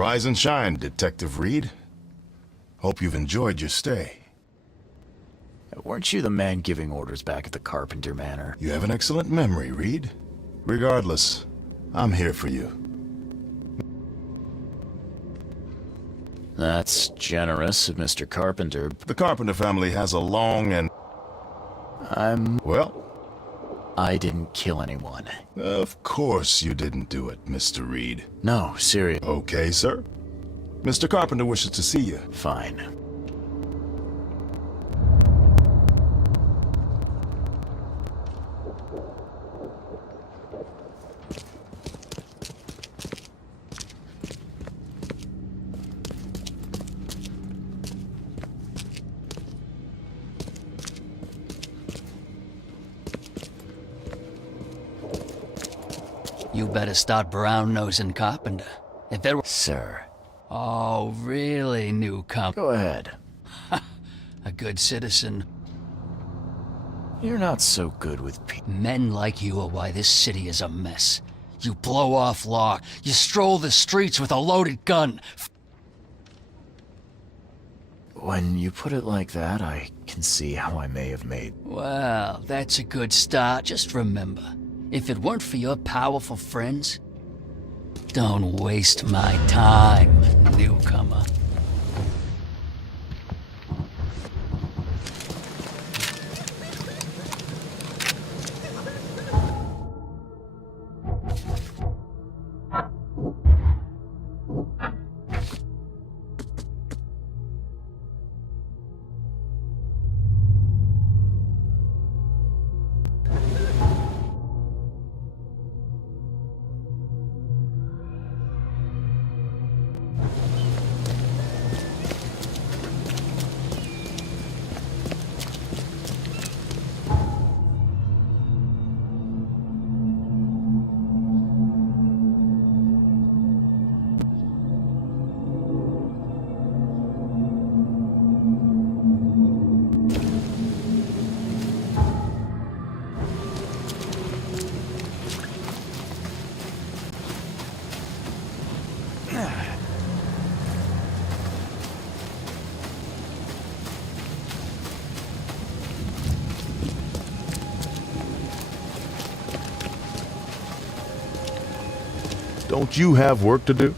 Rise and shine, Detective Reed. Hope you've enjoyed your stay. Weren't you the man giving orders back at the Carpenter Manor? You have an excellent memory, Reed. Regardless, I'm here for you. That's generous of Mr. Carpenter. The Carpenter family has a long and... Well, I didn't kill anyone. of course you didn't do it, Mr. Reed. No, seriously. Okay, sir. Mr. Carpenter wishes to see you. Fine. You better start brown-nosing Carpenter. If it were... Sir. Oh, really, newcomer? Go ahead. A good citizen. You're not so good with people. Men like you are why this city is a mess. You blow off law. You stroll the streets with a loaded gun. When you put it like that, I can see how I may have made... Well, that's a good start. Just remember, if it weren't for your powerful friends, don't waste my time, newcomer. Don't you have work to do?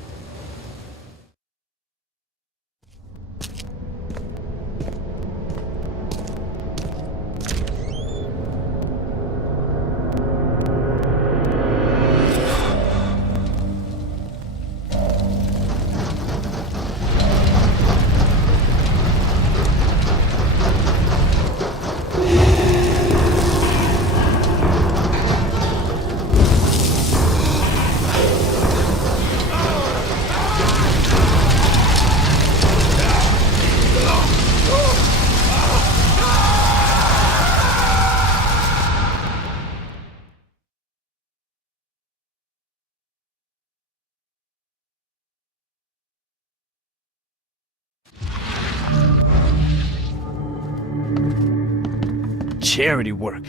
Charity work.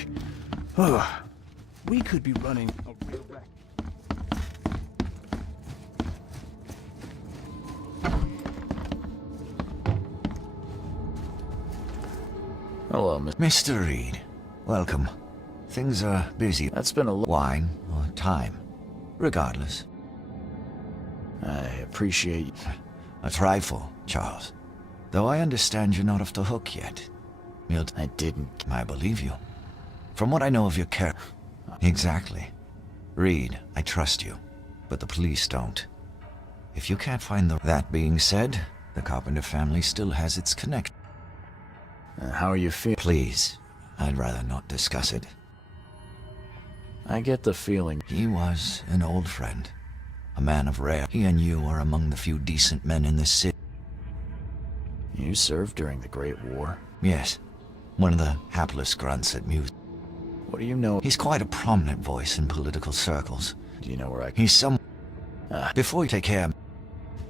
Ugh. We could be running a real wreck. Hello, Mr. Reed, welcome. Things are busy. That's been a Wine or time, regardless. I appreciate you. A trifle, Charles. Though I understand you're not off the hook yet. I didn't. I believe you. From what I know of your character. Exactly. Reed, I trust you, but the police don't. If you can't find the... That being said, the Carpenter family still has its connection. How are you feeling? Please, I'd rather not discuss it. I get the feeling. He was an old friend. A man of rare. He and you are among the few decent men in this city. You served during the Great War? Yes. One of the hapless grunts at music. What do you know? He's quite a prominent voice in political circles. Do you know where I... He's some... Before you take care...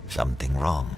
Something wrong.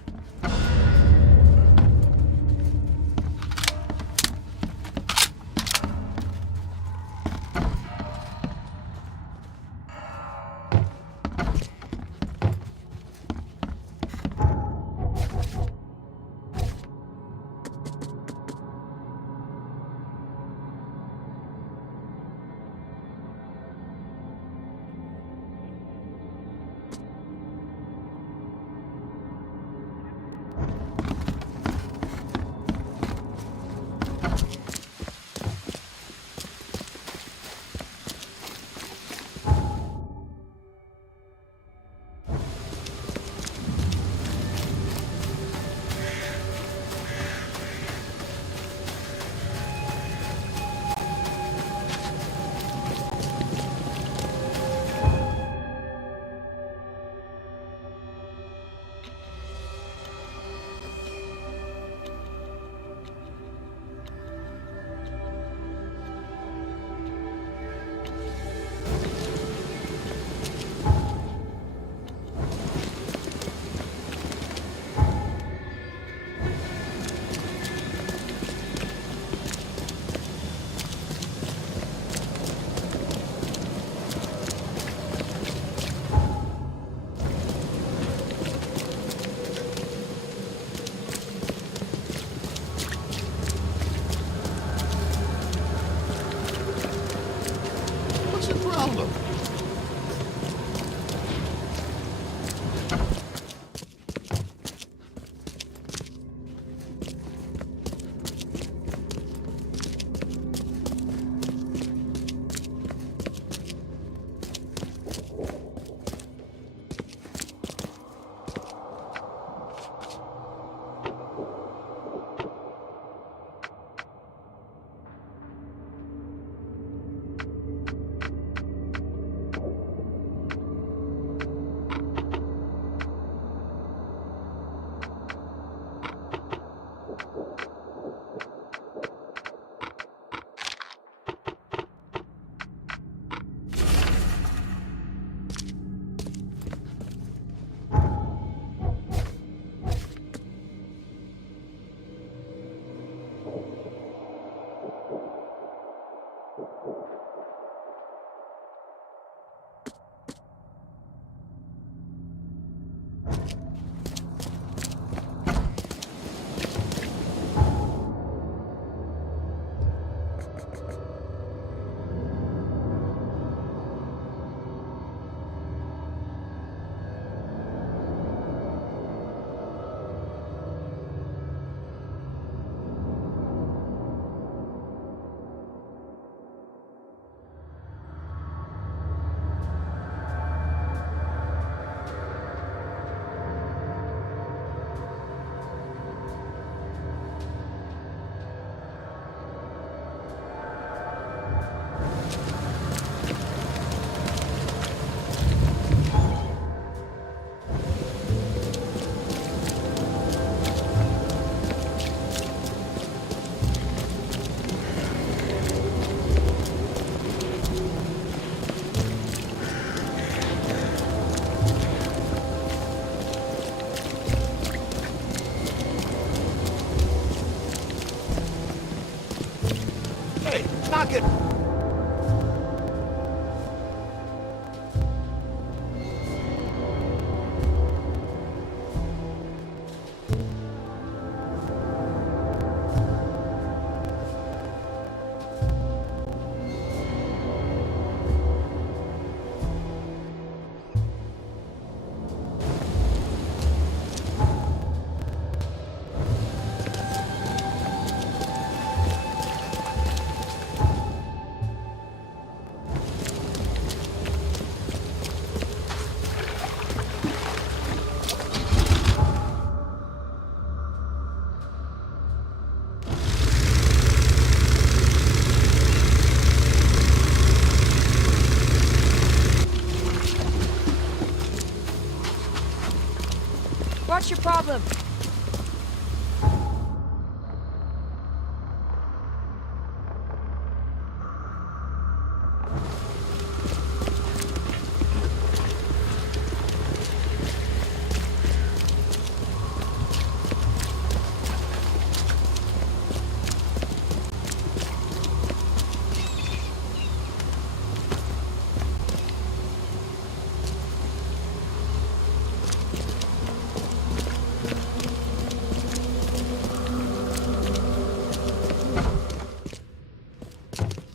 Hey, knock it! What's your problem?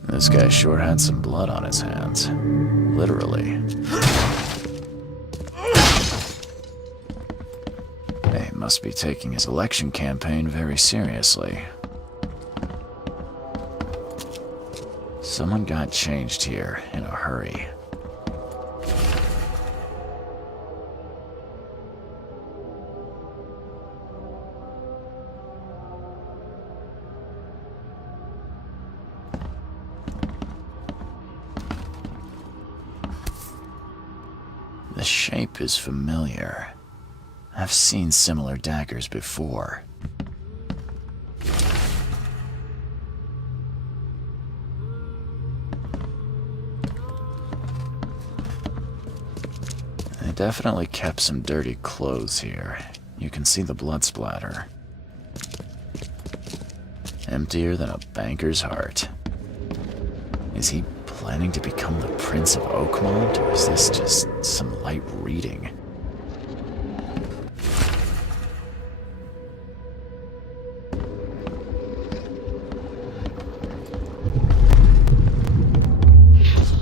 This guy sure had some blood on his hands. Literally. He must be taking his election campaign very seriously. Someone got changed here in a hurry. The shape is familiar. I've seen similar daggers before. They definitely kept some dirty clothes here. You can see the blood splatter. Emptier than a banker's heart. Is he planning to become the Prince of Oakmont, or is this just some light reading?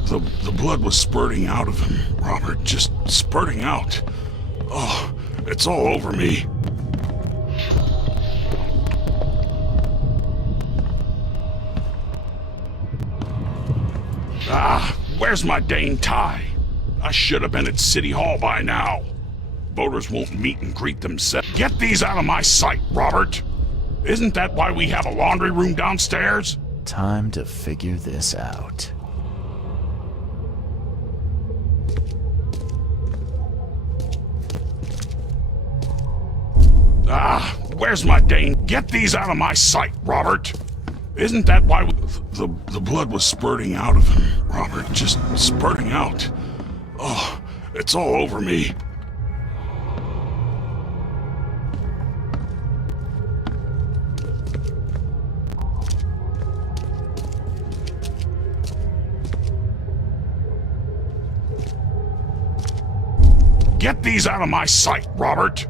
The blood was spurting out of him, Robert, just spurting out. Oh, it's all over me. Ah, where's my dang tie? I should have been at City Hall by now. Voters won't meet and greet themselves. Get these out of my sight, Robert. Isn't that why we have a laundry room downstairs? Time to figure this out. Ah, where's my dang... Get these out of my sight, Robert. Isn't that why the blood was spurting out of him, Robert, just spurting out. Oh, it's all over me. Get these out of my sight, Robert.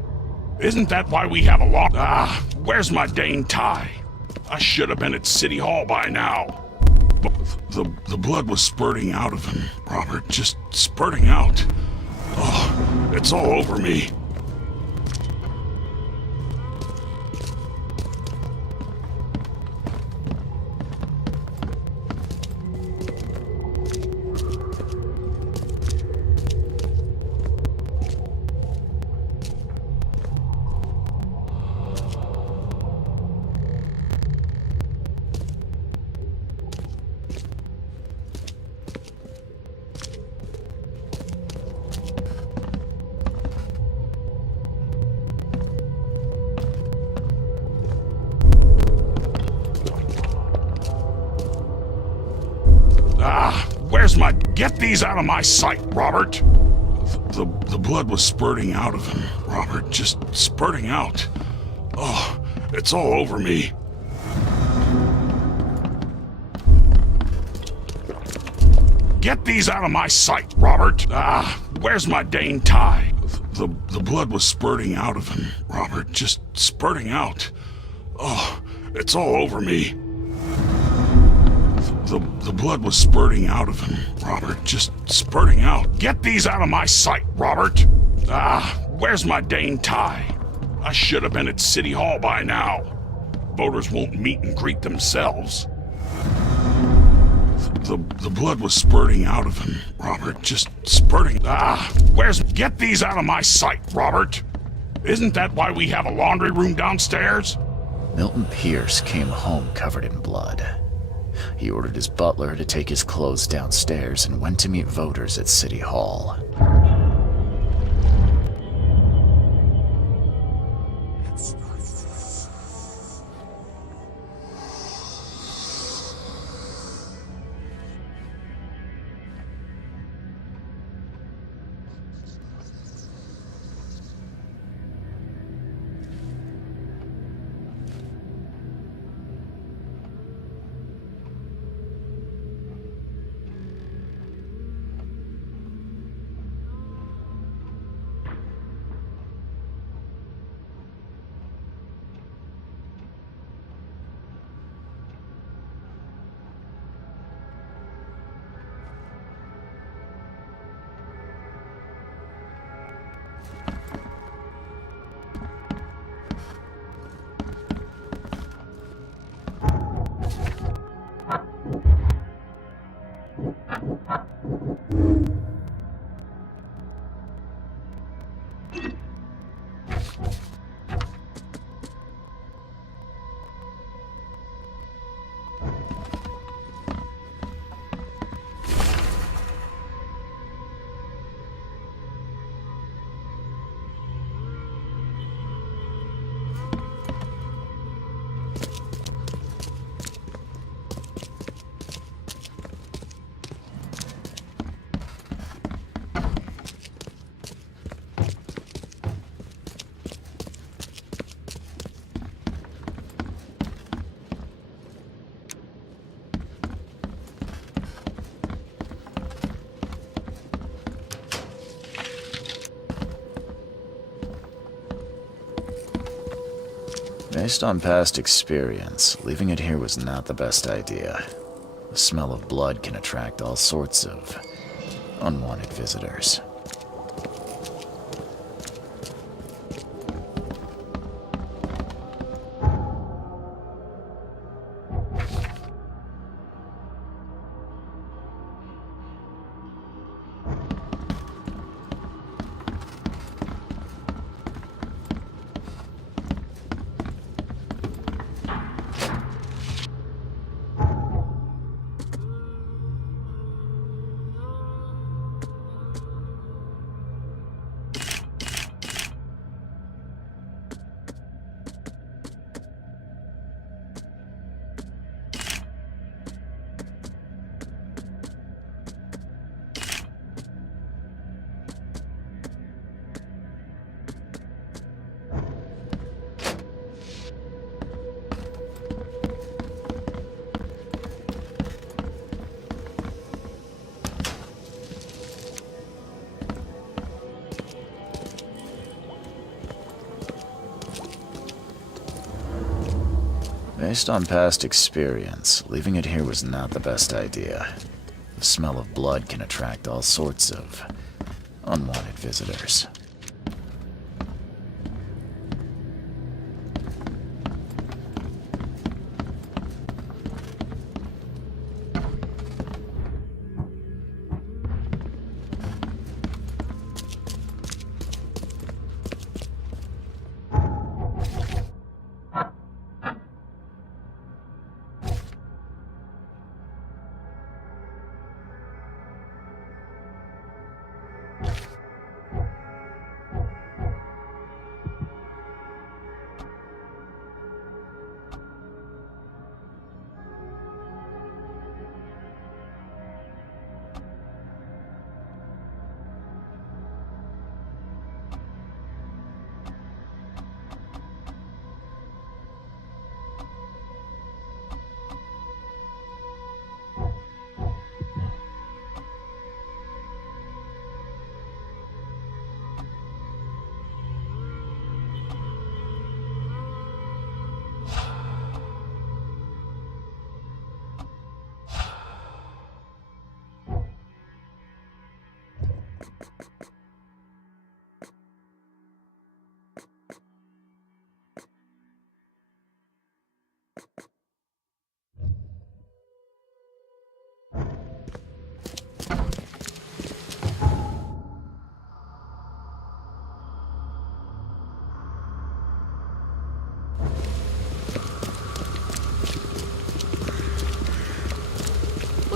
Isn't that why we have a law? Ah, where's my dang tie? I should have been at City Hall by now. But the blood was spurting out of him, Robert, just spurting out. Oh, it's all over me. Ah, where's my... Get these out of my sight, Robert. The blood was spurting out of him, Robert, just spurting out. Oh, it's all over me. Get these out of my sight, Robert. Where's my Dane tie? The blood was spurting out of him, Robert. Just spurting out. Oh, it's all over me. The blood was spurting out of him, Robert. Just spurting out. Get these out of my sight, Robert. Where's my Dane tie? I should have been at City Hall by now. Voters won't meet and greet themselves. The blood was spurting out of him, Robert. Just spurting. Get these out of my sight, Robert. Isn't that why we have a laundry room downstairs? Milton Pierce came home covered in blood. He ordered his butler to take his clothes downstairs and went to meet voters at City Hall. Based on past experience, leaving it here was not the best idea. The smell of blood can attract all sorts of unwanted visitors. Based on past experience, leaving it here was not the best idea. The smell of blood can attract all sorts of unwanted visitors.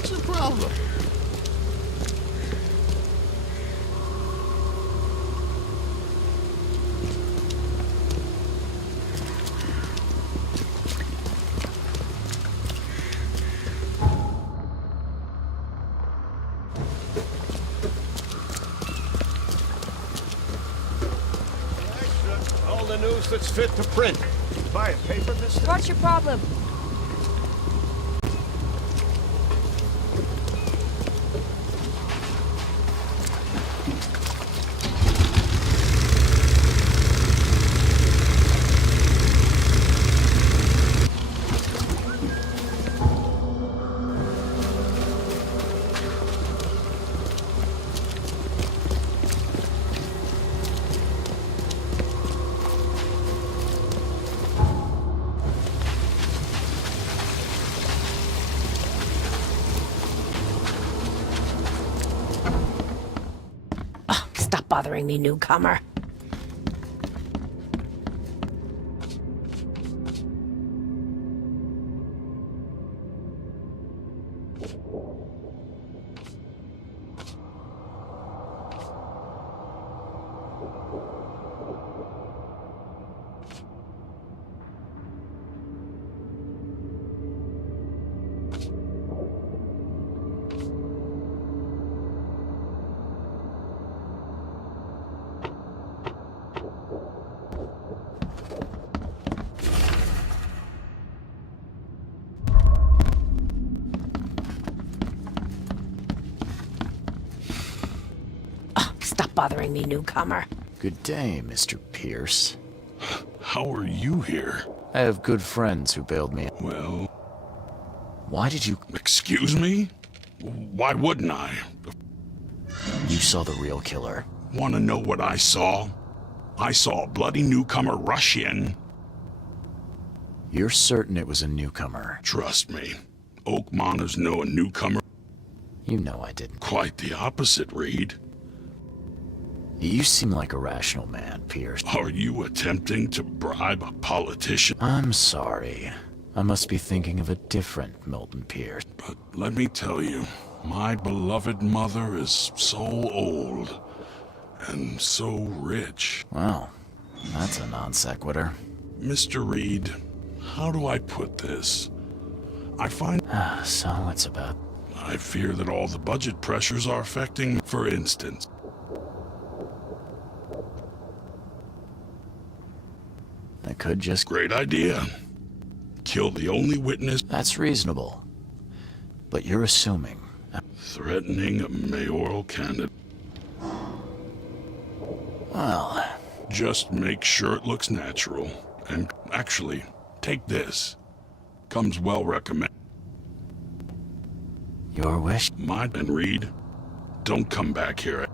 What's the problem? All the news that's fit to print. Buy a paper, mister? What's your problem? Stop bothering me, newcomer. Stop bothering me, newcomer. Good day, Mr. Pierce. How are you here? I have good friends who bailed me. Well, Why did you... excuse me? Why wouldn't I? You saw the real killer. Want to know what I saw? I saw a bloody newcomer rush in. You're certain it was a newcomer? Trust me, Oak Miners know a newcomer. You know I didn't. Quite the opposite, Reed. You seem like a rational man, Pierce. Are you attempting to bribe a politician? I'm sorry. I must be thinking of a different Milton Pierce. But let me tell you, my beloved mother is so old and so rich. Well, that's a non sequitur. Mr. Reed, how do I put this? I find So it's about... I fear that all the budget pressures are affecting, for instance. I could just... Great idea. Kill the only witness That's reasonable. But you're assuming. threatening a mayoral candidate. Well, Just make sure it looks natural. And actually, take this. Comes well recommended. your wish. Mine and Reed, don't come back here.